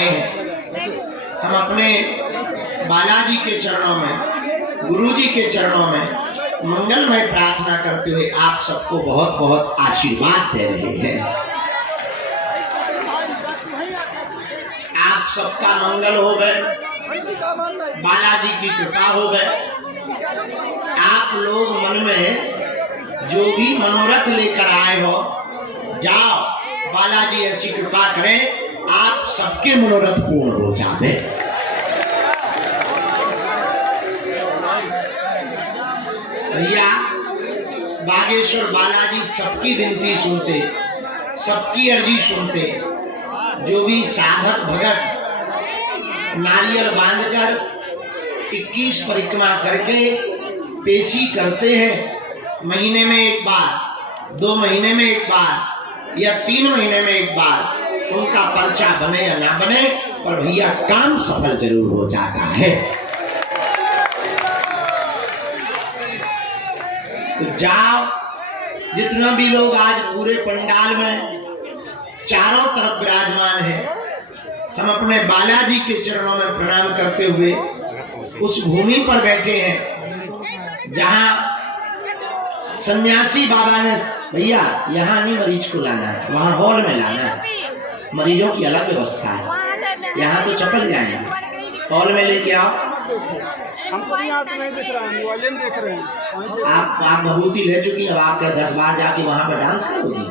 आए हैं। हम अपने बालाजी के चरणों में, गुरु जी के चरणों में मंगलमय प्रार्थना करते हुए आप सबको बहुत बहुत आशीर्वाद दे रहे हैं। आप सबका मंगल हो गए, बालाजी की कृपा हो गए। आप लोग मन में जो भी मनोरथ लेकर आए हो, जाओ, बालाजी ऐसी कृपा करें आप सबके मनोरथ पूर्ण हो जाए। भैया बागेश्वर बालाजी सबकी विनती सुनते, सबकी अर्जी सुनते। जो भी साधक भगत नारियल बांधकर 21 परिक्रमा करके पेशी करते हैं, महीने में एक बार, 2 महीने में एक बार या 3 महीने में एक बार, उनका पर्चा बने या ना बने, पर भैया काम सफल जरूर हो जाता है। तो जाओ, जितना भी लोग आज पूरे पंडाल में चारों तरफ विराजमान है, हम अपने बालाजी के चरणों में प्रणाम करते हुए उस भूमि पर बैठे हैं जहां सन्यासी बाबा ने, भैया यहाँ नहीं मरीज को लाना है, वहाँ हॉल में लाना है, मरीजों की अलग व्यवस्था है, यहाँ तो चपल जाएंगे, हॉल में लेके आओ। हमको यहाँ तो नहीं दिख रहा है, मोबाइल में देख रहे हैं। आप भभूति ले चुकी हैं, अब आप 10 बार जाके वहाँ पर डांस करोगी?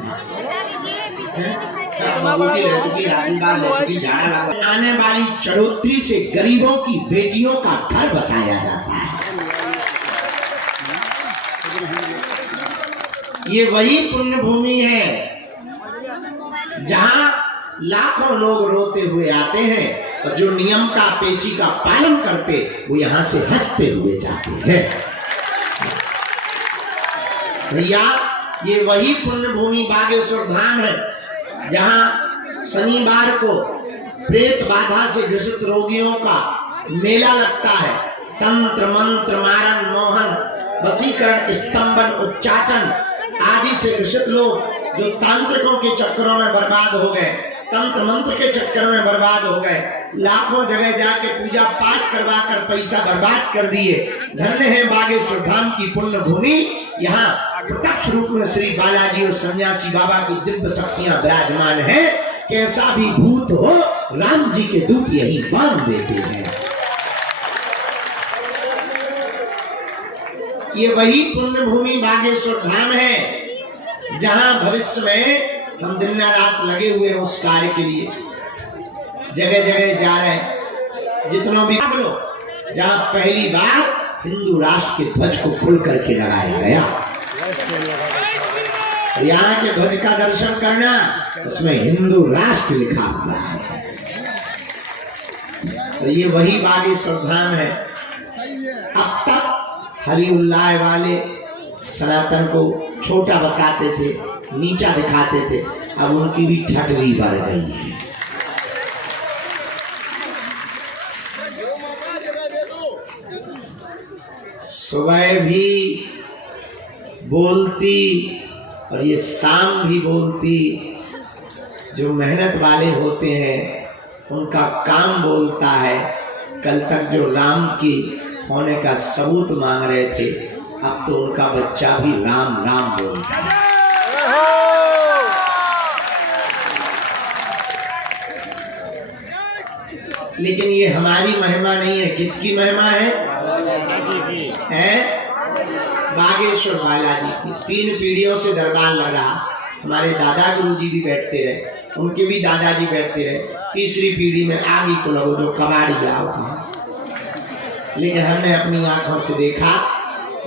भभूति ले चुकी, आशीर्वाद ले चुकी, जाना लगा। आने वाली चढ़ोतरी से गरीबों की बेटियों का घर बसाया जाता है। ये वही पुण्य भूमि है जहां लाखों लोग रोते हुए आते हैं और जो नियम का, पेशी का पालन करते, वो यहां से हंसते हुए जाते हैं। भैया ये वही पुण्य भूमि बागेश्वर धाम है जहां शनिवार को प्रेत बाधा से ग्रसित रोगियों का मेला लगता है। तंत्र मंत्र मारण मोहन वशीकरण स्तंभन उच्चाटन आदि से ग्रसित लोग जो तांत्रिकों के चक्करों में बर्बाद हो गए, तंत्र मंत्र के चक्कर में बर्बाद हो गए, लाखों जगह जाके पूजा पाठ करवा कर पैसा बर्बाद कर दिए। धन्य है बागेश्वर धाम की पुण्य भूमि। यहाँ प्रत्यक्ष रूप में श्री बालाजी और सन्यासी बाबा की दिव्य शक्तियां विराजमान है। कैसा भी भूत हो, राम जी के दूत यही बांध देते हैं। ये वही पुण्य भूमि बागेश्वर धाम है जहां भविष्य में हम दिन रात लगे हुए हैं उस कार्य के लिए। जगह जगह जा रहे हैं, जितनों भी लोग, जहां पहली बार हिंदू राष्ट्र के ध्वज को खुल करके लगाया गया, यहाँ के ध्वज का दर्शन करना, उसमें हिंदू राष्ट्र लिखा हुआ है। तो ये वही बागेश्वर धाम है। अब तक हरि उल्लाह वाले सनातन को छोटा बताते थे, नीचा दिखाते थे, अब उनकी भी ठटरी बढ़ गई है। सुबह भी बोलती और ये शाम भी बोलती। जो मेहनत वाले होते हैं उनका काम बोलता है। कल तक जो राम की होने का सबूत मांग रहे थे, अब तो उनका बच्चा भी राम राम बोलता है। लेकिन ये हमारी महिमा नहीं है, किसकी महिमा है? बागेश्वर बालाजी की। 3 पीढ़ियों से दरबार लगा। हमारे दादा गुरु जी भी बैठते रहे, उनके भी दादाजी बैठते रहे। तीसरी पीढ़ी में आगे को लगो जो कबाड़ी आओ। लेकिन हमने अपनी आंखों से देखा,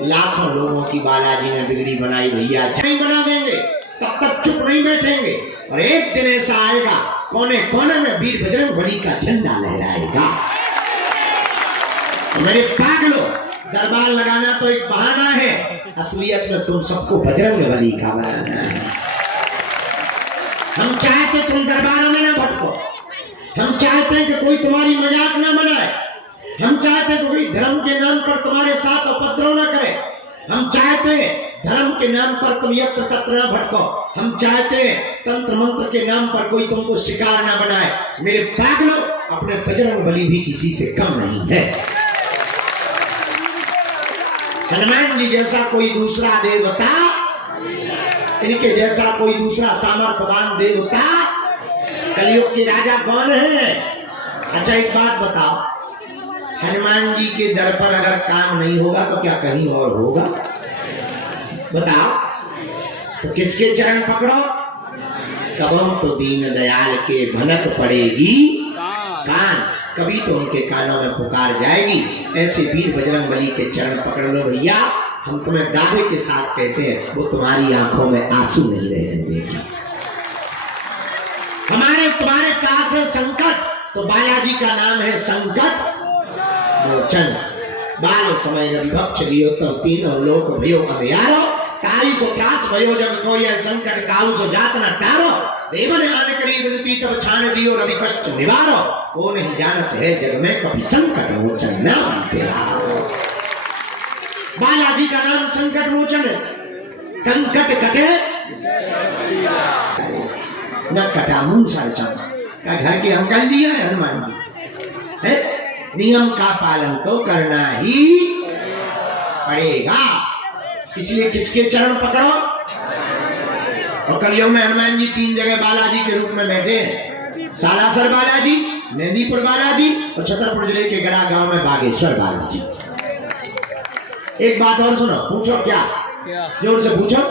लाखों लोगों की बालाजी ने बिगड़ी बनाई। भैया नहीं बना देंगे, तब तक चुप नहीं बैठेंगे। और एक दिन ऐसा आएगा, कोने कोने में वीर बजरंगबली का झंडा लहराएगा। मेरे पागलों, दरबार लगाना तो एक बहाना है, असलियत में तुम सबको बजरंगबली का बनाना है। हम चाहते तुम दरबारों में ना भटको, हम चाहते हैं कि कोई तुम्हारी मजाक ना बनाए, हम चाहते हैं कि कोई धर्म के नाम पर तुम्हारे साथ उपद्रव न करे, हम चाहते हैं धर्म के नाम पर तुम यत्र तत्र न भटको। हम चाहते हैं तंत्र मंत्र के नाम पर कोई तुमको शिकार ना बनाए। मेरे पागलों, अपने बजरंग बली भी किसी से कम नहीं है। हनुमान जी जैसा कोई दूसरा देवता, इनके जैसा कोई दूसरा सामर्थ्यवान देवता कलयुग के राजा कौन है? अच्छा एक बात बताओ, हनुमान जी के दर पर अगर काम नहीं होगा तो क्या कहीं और होगा? बताओ। तो किसके चरण पकड़ो? कबम तो दीन दयाल के भनक पड़ेगी कान, कभी तो उनके कानों में पुकार जाएगी। ऐसे वीर बजरंग बली के चरण पकड़ लो भैया। हम तुम्हें दावे के साथ कहते हैं, वो तुम्हारी आंखों में आंसू नहीं रहने देगी। हमारे तुम्हारे पास है संकट, तो बालाजी का नाम है संकट मोचन। बाल समय विभक्ष लियो तब तीनों लोक भयो अभियारो, ताई सो त्रास भयो जग को यह संकट काउ सो जात न टारो। देवन आने करी विनती तब छान दियो रवि कष्ट निवारो, को नहीं जानत है जग में कभी संकट मोचन नाम तेरा। बालाजी का नाम संकट मोचन है। संकट कटे न कटा मुंसा का घर के अंकल जी है हनुमान जी है। नियम का पालन तो करना ही पड़ेगा, इसलिए किसके चरण पकड़ो? और कलयुग में हनुमान जी 3 जगह बालाजी के रूप में बैठे हैं। सालासर बालाजी, मेहंदीपुर बालाजी और छतरपुर जिले के गड़ा गांव में बागेश्वर बालाजी। एक बात और सुनो, पूछो क्या? जोर से पूछो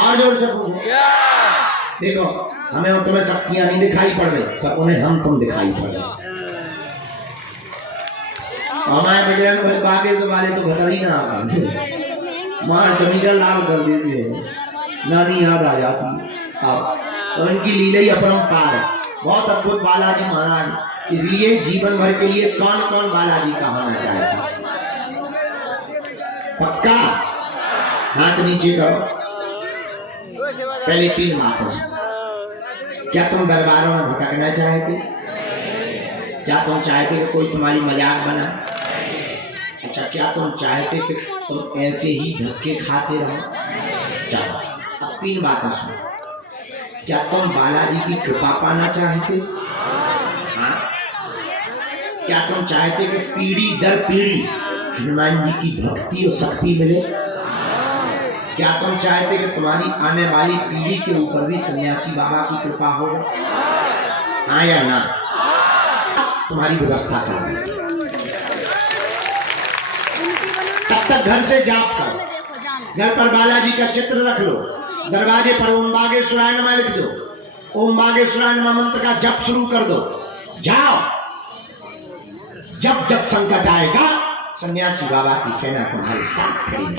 और जोर से पूछो। देखो, हमें और तुम्हें शक्तियां नहीं दिखाई पड़ रही, पर उन्हें हम दिखाई पड़ रहे। हमारे बजरंग बली बागेश्वर वाले तो घर ही ना आते, मां जमीन लाल कर देती है, नानी याद आ जाती है। तो इनकी लीला ही अपरंपार है। बहुत अद्भुत बालाजी महाराज। इसलिए जीवन भर के लिए कौन कौन बालाजी का होना चाहेगा? पक्का हाथ नीचे करो। पहले 3 बातों से, क्या तुम दरबारों में भटकना चाहते? क्या तुम चाहते कि कोई तुम्हारी मजाक बनाए? अच्छा, क्या तुम चाहते कि तुम ऐसे ही धक्के खाते रहो? चलो, अब 3 बातें सुनो। क्या तुम बालाजी की कृपा पाना चाहते? हाँ। क्या तुम चाहते कि पीढ़ी दर पीढ़ी हनुमान जी की भक्ति और शक्ति मिले? क्या तुम चाहते कि तुम्हारी आने वाली पीढ़ी के ऊपर भी सन्यासी बाबा की कृपा हो? हाँ या ना? तुम्हारी व्यवस्था कर। तब तक घर से जाप कर, घर पर बालाजी का चित्र रख लो, दरवाजे पर ओम बागेश्वराय नमः लिख दो, ओम बागेश्वराय नमः मंत्र का जप शुरू कर दो। जाओ, जब जब संकट आएगा सन्यासी बाबा की सेना तुम्हारे साथ खड़ी है,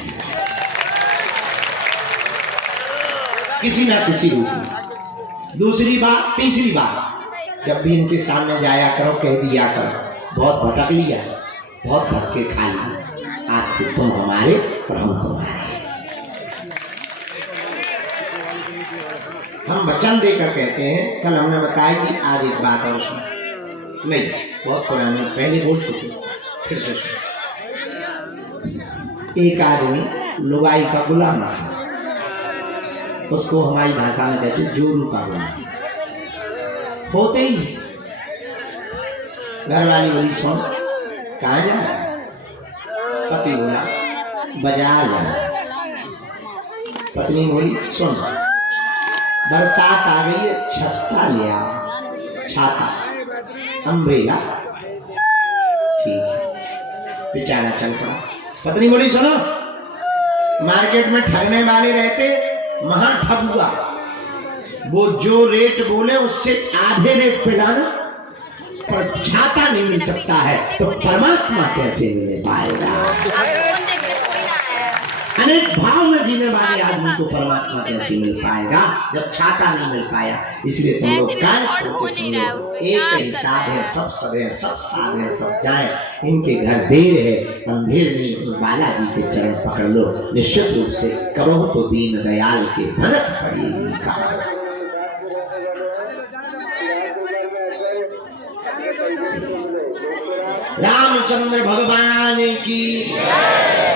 किसी ना किसी रूप में। दूसरी बात, तीसरी बात, जब भी इनके सामने जाया करो, कह दिया करो, बहुत भटक लिया, बहुत धक्के खा लिए, आज से तुम हमारे और हम तुम्हारे। हम वचन देकर कहते हैं। कल हमने बताया कि आज एक बात और सुनो। नहीं, बहुत पुरानी, पहले बोल चुके, फिर से सुनो। एक आदमी लुगाई का गुलाम था, उसको हमारी भाषा में कहते जोरू का गुलाम। होते ही घर वाली बोली, सुन, कहाँ जा रहा है? पति बोला, बाजार जा रहा है। पत्नी बोली, सुन, बरसात आ गई है, छत्ता ले आओ। छाता, अम्ब्रेला। ठीक है, बेचारा चल पड़ा। पत्नी बोली, सुनो, मार्केट में ठगने वाले रहते, महा ठग हुआ, वो जो रेट बोले उससे आधे रेट पे लाना, पर छाता नहीं मिल सकता है तो परमात्मा कैसे मिल पाएगा? अनेक भाव में जीने वाले आदमी को परमात्मा कैसे मिल पाएगा जब छाता नहीं मिल पाया? इसलिए तुम लोग एक हिसाब है, सब सगे, सब साथ है, सब जाए। इनके घर देर है, अंधेर नहीं, बालाजी के चरण पकड़ लो। निश्चित रूप से करो तो दीन दयाल के भनक पड़ेगी। रामचंद्र भगवान की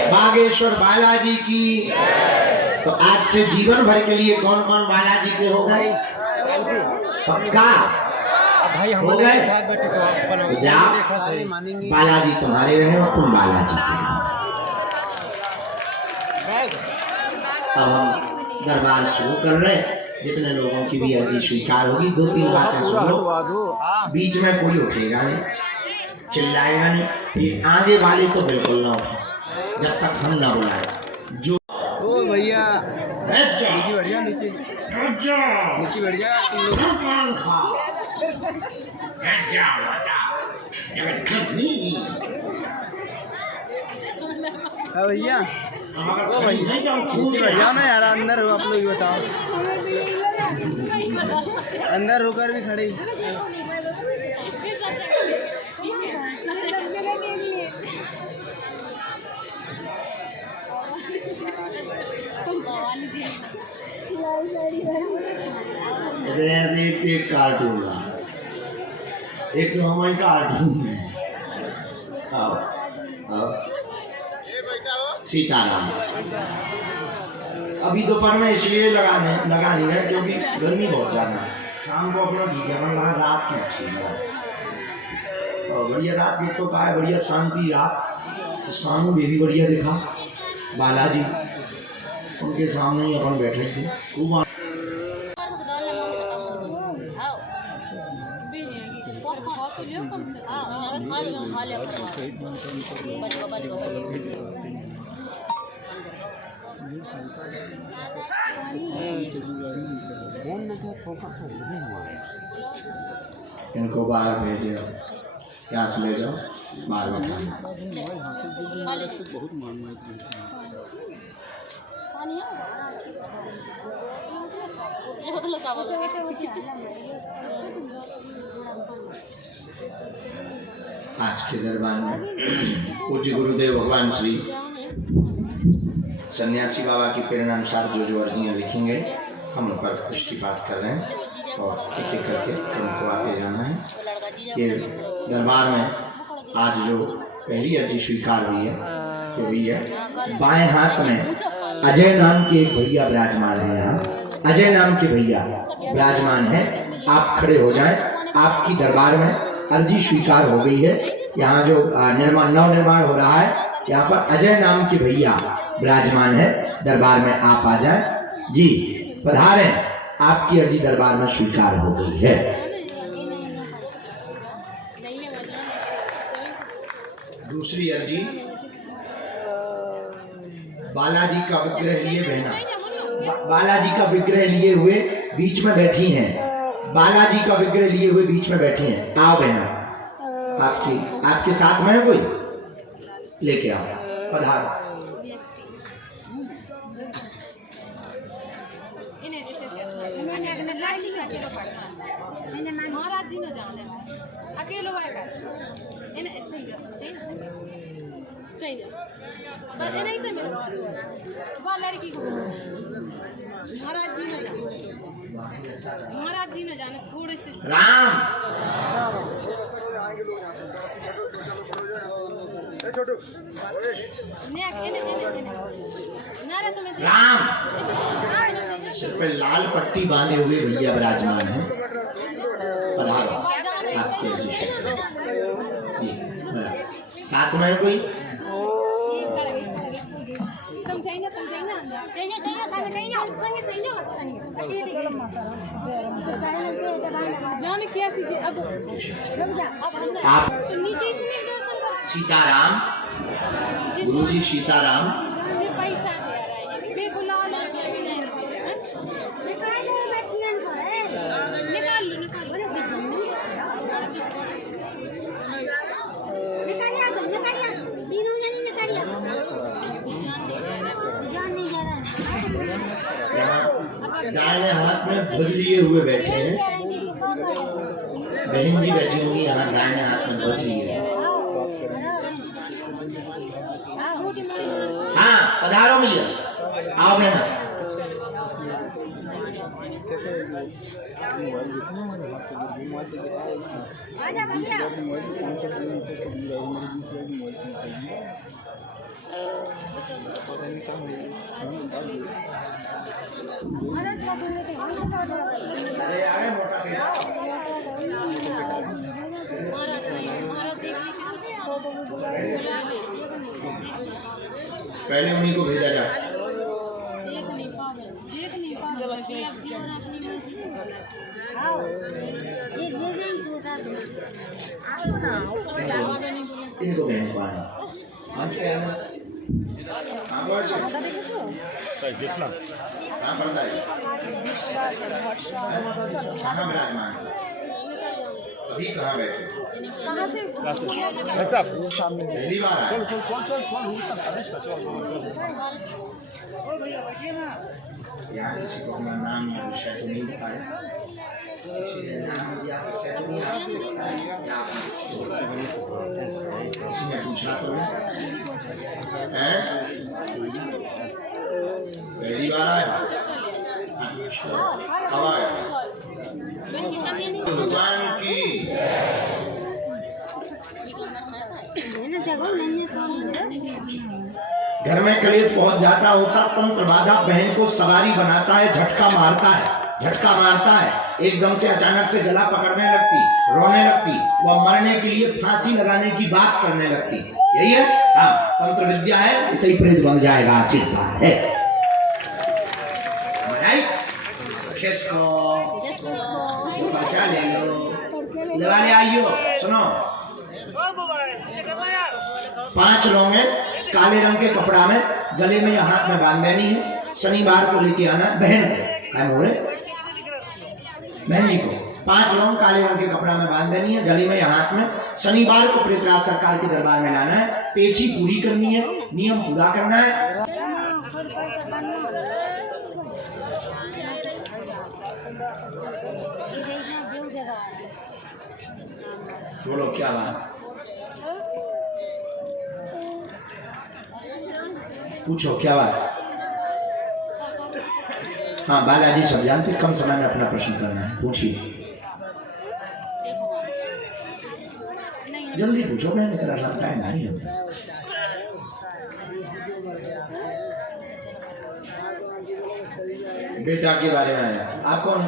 बागे बागेश्वर बालाजी की। तो आज से जीवन भर के लिए कौन कौन बालाजी के हो गए? पक्का भाई हो गए? तो जा, बालाजी तुम्हारे रहे और तुम बालाजी के। अब हम दरबार शुरू कर रहे हैं। जितने लोगों की भी अर्जी स्वीकार होगी, 2-3 बातें सुनो। बीच में कोई उठेगा नहीं, चिल्लाएगा नहीं। ये आगे वाले तो बिल्कुल ना उठे जब तक हम ना बुलाए। जो ओ भैया नीचे बैठ जा, नीचे बैठ जा तुम लोग। हाँ भैया, ओ भैया नीचे बैठ जा। मैं यार अंदर हूँ, आप लोग ही बताओ। अंदर होकर भी खड़े। एक कार्टून एक हमारी कार्टून है। आओ आओ सीताराम। अभी दोपहर में इसलिए लगा नहीं है क्योंकि गर्मी बहुत ज़्यादा है। शाम को अपना विज्ञापन वहाँ रात की अच्छी है और बढ़िया रात एक तो का है, बढ़िया शांति रात। तो सामने भी बढ़िया दिखा बालाजी, उनके सामने ही अपन बैठे थे। खूब इनको बाहर भेजे, यहाँ से ले जाओ, बाहर बैठा। आज के दरबार में पूज्य गुरुदेव भगवान श्री सन्यासी बाबा की प्रेरणा अनुसार जो अर्जियाँ लिखेंगे हम उन पर दृष्टिपात कर रहे हैं और एक एक करके उनको आते जाना है। ये दरबार में आज जो पहली अर्जी स्वीकार हुई है तो भी है। बाएं हाथ में अजय नाम के एक भैया विराजमान है। यहाँ अजय नाम के भैया विराजमान है। आप खड़े हो जाएं। आपकी दरबार में अर्जी स्वीकार हो गई है। यहाँ जो नव निर्माण हो रहा है, यहाँ पर अजय नाम के भैया विराजमान है। दरबार में आप आ जाएं। जी पधारें, आपकी अर्जी दरबार में स्वीकार हो गई है। दूसरी अर्जी बालाजी का विग्रह लिए बहना, बालाजी का विग्रह लिए हुए बीच में बैठी हैं। बालाजी का विग्रह लिए हुए बीच में बैठी हैं। आओ बहना, आपके साथ में है कोई? लेके आओ, पधारो। महाराज जी न जाने अकेलो आएगा चाहिए बस नहीं से मिल वो लड़की को महाराज जी न जाने थोड़े से राम राम सिर पे लाल पट्टी बांधे हुए भैया विराजमान है। पधारो, आपके साथ में कोई? जाने क्या सीधे अब आप तो नीचे से सीताराम, गुरुजी सीताराम। पैसा दे रहा है बेगुलाल निकाल लो दाहिने हाथ में ध्वज लिए हुए बैठे हैं। बहन जी बैठी होंगी यहाँ दाहिने हाथ में ध्वज लिए। हाँ पधारो भैया, आओ बहना। पहले उन्हीं को भेजा जाए। देख नहीं पावे अभी अब जीवन अपनी मर्जी से इनको भेजवाना आज क्या है अभी कहाँ बैठे कहाँ से पहली बार आए? यहाँ किसी को अपना नाम या विषय तो नहीं बताया, किसी ने नाम या विषय तो नहीं किसी ने पूछा तो नहीं है? पहली बार आया? कब आया? भगवान की घर में कलेश बहुत ज्यादा होता, तंत्र बाधा बहन को सवारी बनाता है, झटका मारता है, एकदम से अचानक से गला पकड़ने लगती, रोने लगती, वह मरने के लिए फांसी लगाने की बात करने लगती। यही है, हाँ, तंत्र विद्या है, इतना ही प्रेत बन जाएगा, आशीर्वाद है। बचा ले लो, लगा ले आइयो। सुनो, 5 लोग हैं, काले रंग के कपड़ा में, गले में या हाथ में बांध देनी है, शनिवार को लेके आना है बहन जी को। 5 लोग काले रंग के कपड़ा में बांध देनी है, गले में या हाथ में, शनिवार को प्रेतराज सरकार के दरबार में लाना है, पेशी पूरी करनी है, नियम पूरा करना है। बोलो क्या बात, पूछो क्या बात। हाँ, बालाजी सब जानते, कम समय में अपना प्रश्न करना है, पूछिए जल्दी पूछो, मैं इतना टाइम नहीं होता। बेटा के बारे में आया, आप कौन?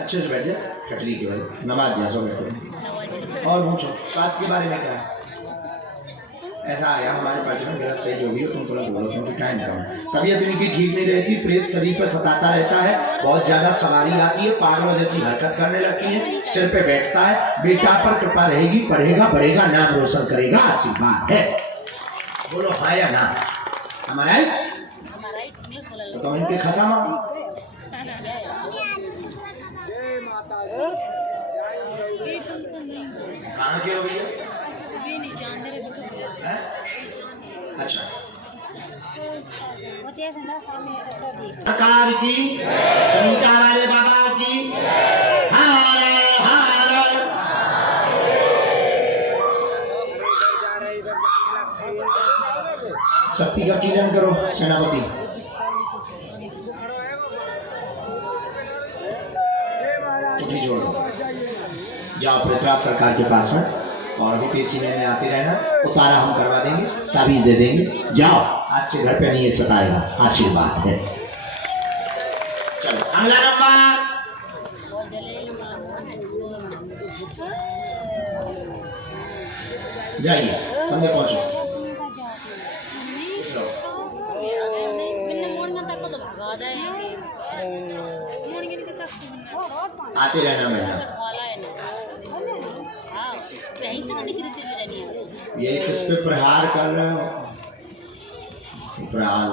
अच्छे से बैठ जाए, कटली के बारे में नमाज जैसा बैठो और पूछो बात के बारे में क्या है। ऐसा आया हमारे पास में, मेरा सही जो भी हो तुम थोड़ा बोलो, क्योंकि टाइम करो। तबीयत इनकी ठीक नहीं रहती, प्रेत शरीर पर सताता रहता है, बहुत ज्यादा सवारी आती है, पागलों जैसी हरकत करने लगती है, सिर पे बैठता है। बेटा पर कृपा रहेगी, पढ़ेगा बढ़ेगा, नाम रोशन करेगा, आशीर्वाद है। बोलो हाँ या ना? हमारा तो इनके खसामा कहाँ के हो भैया? अच्छा, सरकार की, समीता वाले बाबा की, हार हार। शक्ति का कीर्तन करो सेनापति। जोड़ो, जाओ पृथ्वीराज सरकार के पास में, और अभी पेशी में आते रहना, उतारा हम करवा देंगे, ताबीज दे देंगे। जाओ, आज से घर पे नहीं सताएगा, आशीर्वाद है। चलो अगला नंबर, जाइए अंदर पहुंचो। आते रहना मैडम, ये किस पे प्रहार कर रहे हो? प्रहार,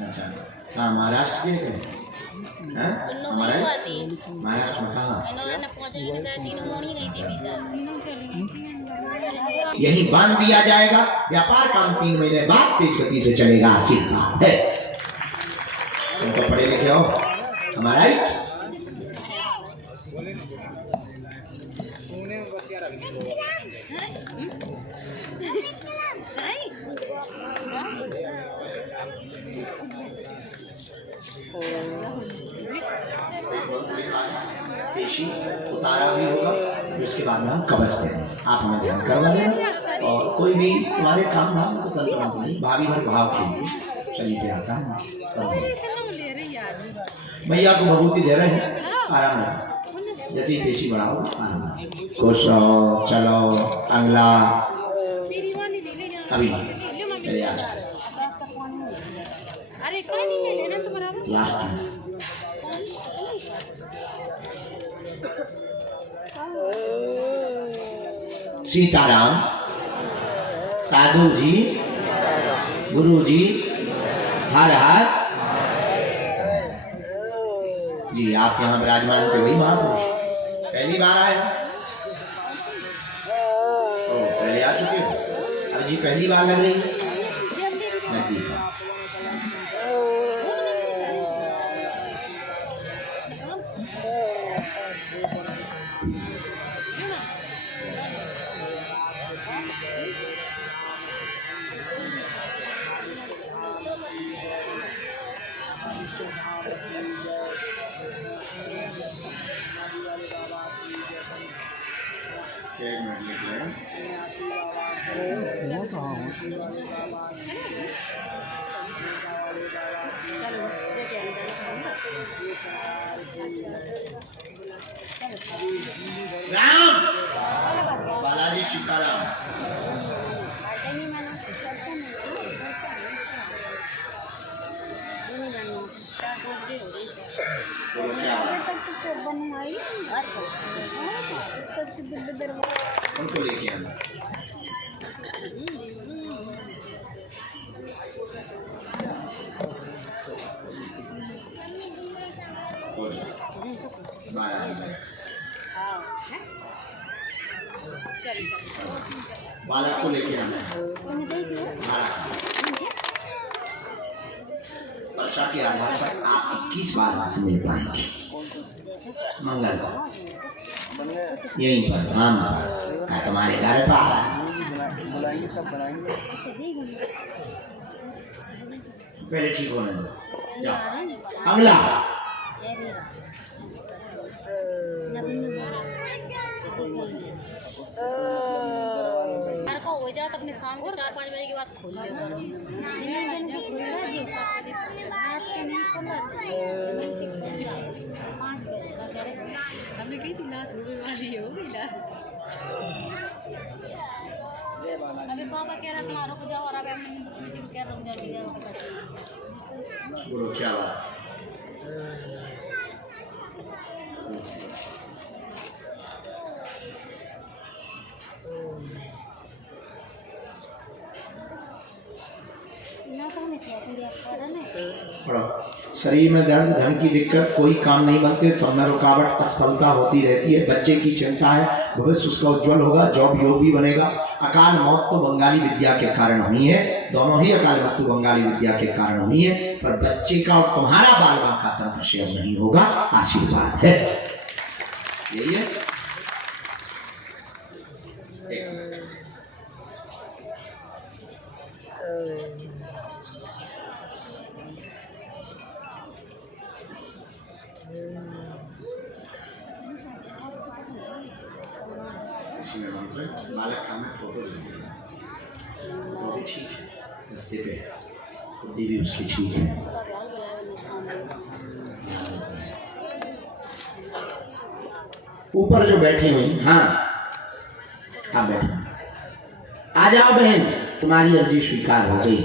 अच्छा, हाँ महाराष्ट्र के हैं, महाराष्ट्र में कहाँ? यही बांध दिया जाएगा, व्यापार काम 3 महीने बाद तेज गति से चलेगा, आशीर्वाद है। तुम तो पढ़े लिखे हो, हमारा पेशी उतारा भी होगा, फिर उसके बाद में हम कवच देंगे। आप हमें ध्यान करवा देना, और कोई भी तुम्हारे काम धाम को तंत्र मंत्र नहीं, भाभी भर भाव खेलिए, शरीर पे आता है। भैया को भभूति दे रहे हैं, आराम है, जैसे ही पेशी बढ़ाओ आराम। खुश रहो, चलो अगला, अभी चलिए आज अरे कोई नहीं है लेना तो बराबर लास्ट सीताराम, साधु जी, गुरु जी, हर हर जी। आप यहाँ विराजमान थे वही महापुरुष, पहली बार आए हो? ओ, पहले आ चुके हो? अरे जी पहली बार लग रही है। राम बालाजी सीताराम। उनको लेके आना। बालक को लेके आना है। वर्षा के आधार पर आप 21 बार वहां से मिल पाएंगे। मंगल यहीं पर धाम तुम्हारे घर पर आ रहा है। पहले ठीक होने दो, अगला हो जाओ तो अपने शाम को 4-5 बजे के बाद खोल लो। हमने कही थी लात रुपए वाली हो गई लात। अरे पापा कह रहा तुम्हारों को जाओ और अब मीटिंग क्या रुक जाएगी। बोलो क्या बात? शरीर में दर्द, धन की दिक्कत, कोई काम नहीं बनते, सब में रुकावट, असफलता होती रहती है। बच्चे की चिंता है, भविष्य उसका उज्जवल होगा, जॉब योग भी बनेगा। अकाल मौत तो बंगाली विद्या के कारण हुई है, दोनों ही अकाल मृत्यु बंगाली विद्या के कारण हुई है, पर बच्चे का और तुम्हारा बाल बाल का तंत्र शेयर नहीं होगा, आशीर्वाद है। यही है। बालक हमें फोटो तो भी ठीक है, रस्ते पे बुद्धि भी उसकी ठीक है। ऊपर जो बैठी हुई, हाँ आप बैठो, आ जाओ बहन, तुम्हारी अर्जी स्वीकार हो गई।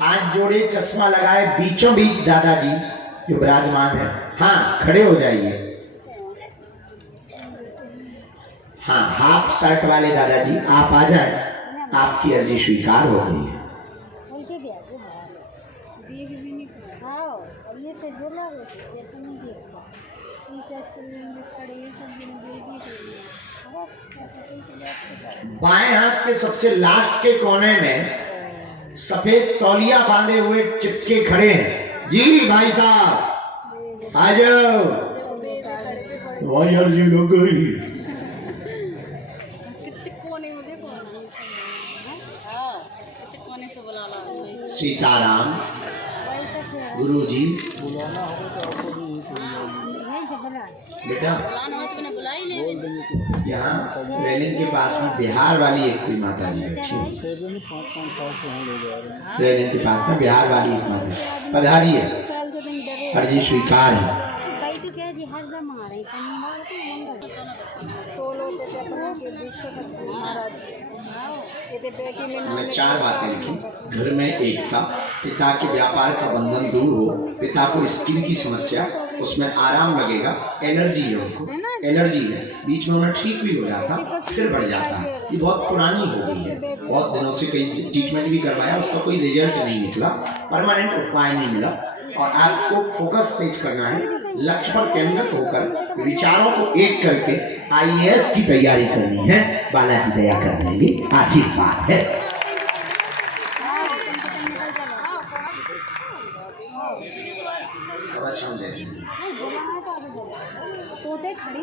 हाथ जोड़े, चश्मा लगाए, बीचों बीच दादाजी जो विराजमान है, हाँ खड़े हो जाइए। हाँ हाफ शर्ट वाले दादाजी आप आ जाए, आपकी अर्जी स्वीकार हो गई है। बाएं हाथ के सबसे लास्ट के कोने में सफेद तौलिया बांधे हुए चिपके खड़े हैं। जी भाई साहब आ जाओ, तुम्हारी अर्जी लग गई। सीताराम गुरु जी। बेटा यहाँ रेलिंग के पास में बिहार वाली एक कोई माता जी बैठी है। रेलिंग के पास में बिहार वाली एक माता पधारी है। अर्जी स्वीकार है। हमने 4 बातें लिखी। घर में एकता, पिता के व्यापार का बंधन दूर हो, पिता को स्किन की समस्या, उसमें आराम लगेगा, एलर्जी है उनको, एलर्जी है, बीच में उन्हें ठीक भी हो जाता फिर बढ़ जाता है। ये बहुत पुरानी हो गई है, बहुत दिनों से कई ट्रीटमेंट भी करवाया, उसका कोई रिजल्ट नहीं निकला, परमानेंट उपाय नहीं मिला। और आपको फोकस तेज करना है, लक्ष्य पर केंद्रित होकर विचारों को एक करके IAS की तैयारी करनी है। बालाजी दया कर देंगे, आशीर्वाद है। खड़ी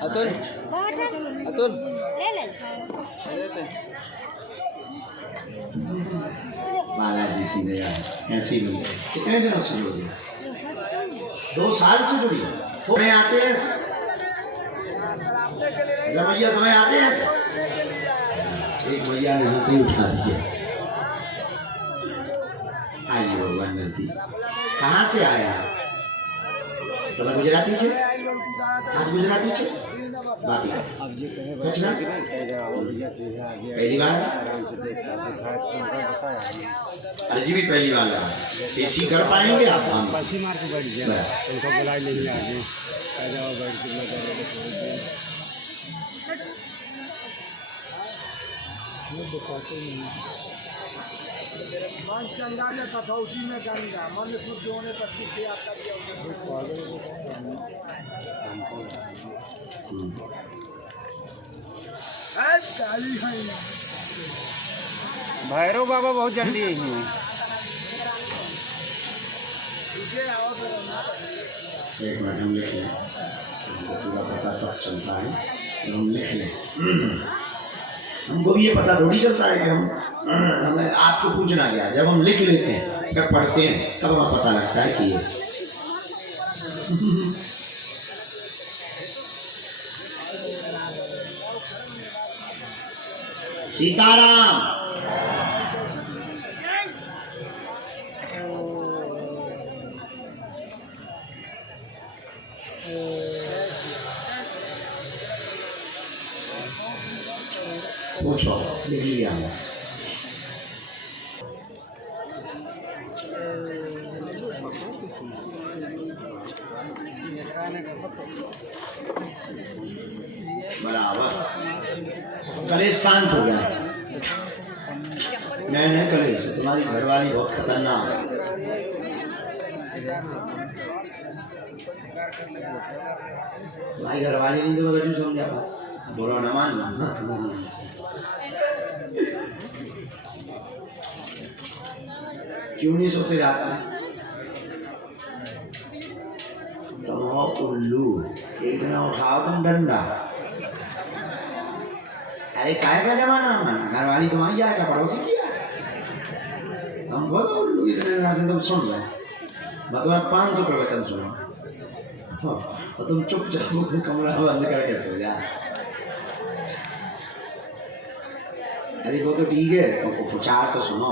अतुल अतुल बालाजी की दया ऐसी मिली। कितने दिनों से जुड़ी? 2 साल से जुड़ी। तुम्हें आते हैं भैया, तुम्हें आते हैं? एक भैया ने हाथ ही उठा दिया। आइए भगवान गलती। कहाँ से आया? तुम्हें गुजराती छे? आज गुजराती छे? बाकी अच्छा पहली बार अजी भी पहली बार ऐसी कर पाएंगे आप? मार के बैठ गया उनको बुलाई नहीं आगे चंगा ने कथौती में गंगा मन शुद्ध होने पर सीखे आता भैरव बाबा बहुत जल्दी है। एक मिनट हम लिख लें, पूरा पता सब चलता है तो हम लिख लें। हमको भी ये पता थोड़ी चलता है कि हमें आपको पूछना क्या। जब हम लिख लेते हैं, जब पढ़ते हैं, तब हमें पता लगता है कि ये सीताराम। पूछो, लिख लिया हमने। बराबर। कलेश शांत हो गया। नहीं कलेश, तुम्हारी घरवाली बहुत खतरनाक है। तुम्हारी घरवाली नहीं तो बच्चों समझा बोलो न मान। क्यों नहीं सोते रात में? तुम हो उल्लू, एक दिन उठाओ तुम डंडा। अरे काय का जमाना है, घरवाली तुम्हारी जाए का पड़ोसी किया। हम बहुत उल्लू, इतने दिन से तुम सुन रहे। मैं तुम्हें 500 प्रवचन सुना और तुम चुपचाप कमरा बंद करके सो जा। अरे वो तो ठीक है, तुमको प्रचार तो सुनो।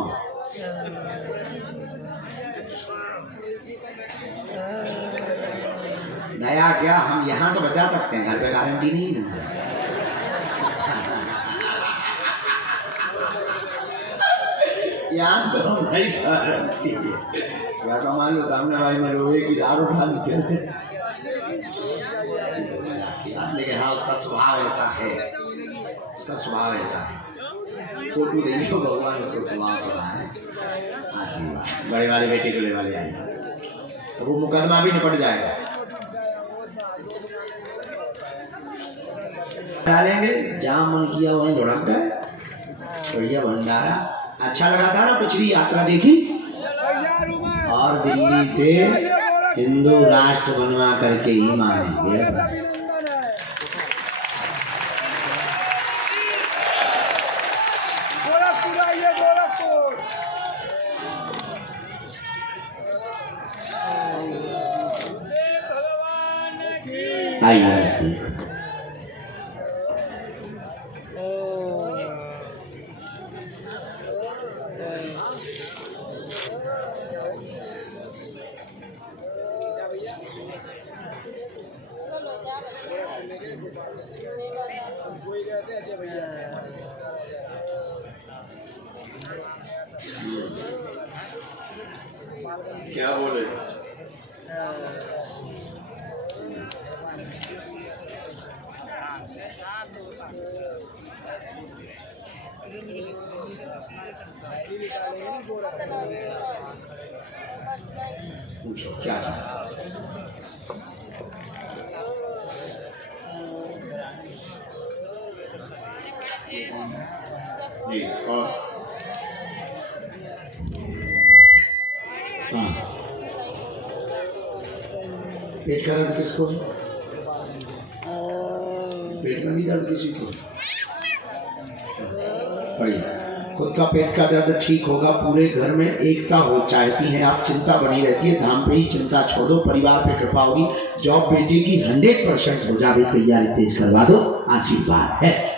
नया क्या, हम यहाँ तो बचा सकते हैं, घर पे गारंटी नहीं है। यहाँ तो नहीं गारंटी है। या तो मान लो सामने वाली में लोहे की दारू डाल के, लेकिन हाँ उसका स्वभाव ऐसा है, उसका स्वभाव ऐसा है। फोटो देखो भगवान उसको स्वभाव ऐसा है। बड़े वाले बेटे को ले वाले आए तो वो मुकदमा भी निपट जाएगा। डालेंगे, जहाँ मन किया वहीं लुढ़क गए। बढ़िया भंडारा, अच्छा लगा था ना। पिछली यात्रा देखी, और दिल्ली से हिंदू राष्ट्र बनवा करके ही मानेंगे। आइए क्या बोले? पूछो क्या जी? और हाँ, पेट का दर्द किसको है? पेट में भी दर्द किसी को? बढ़िया। खुद का पेट का दर्द ठीक होगा, पूरे घर में एकता हो चाहती है आप, चिंता बनी रहती है, धाम पे ही चिंता छोड़ दो, परिवार पे कृपा होगी। जॉब बेटे की 100% हो जाए, तैयारी तेज करवा दो, आशीर्वाद है।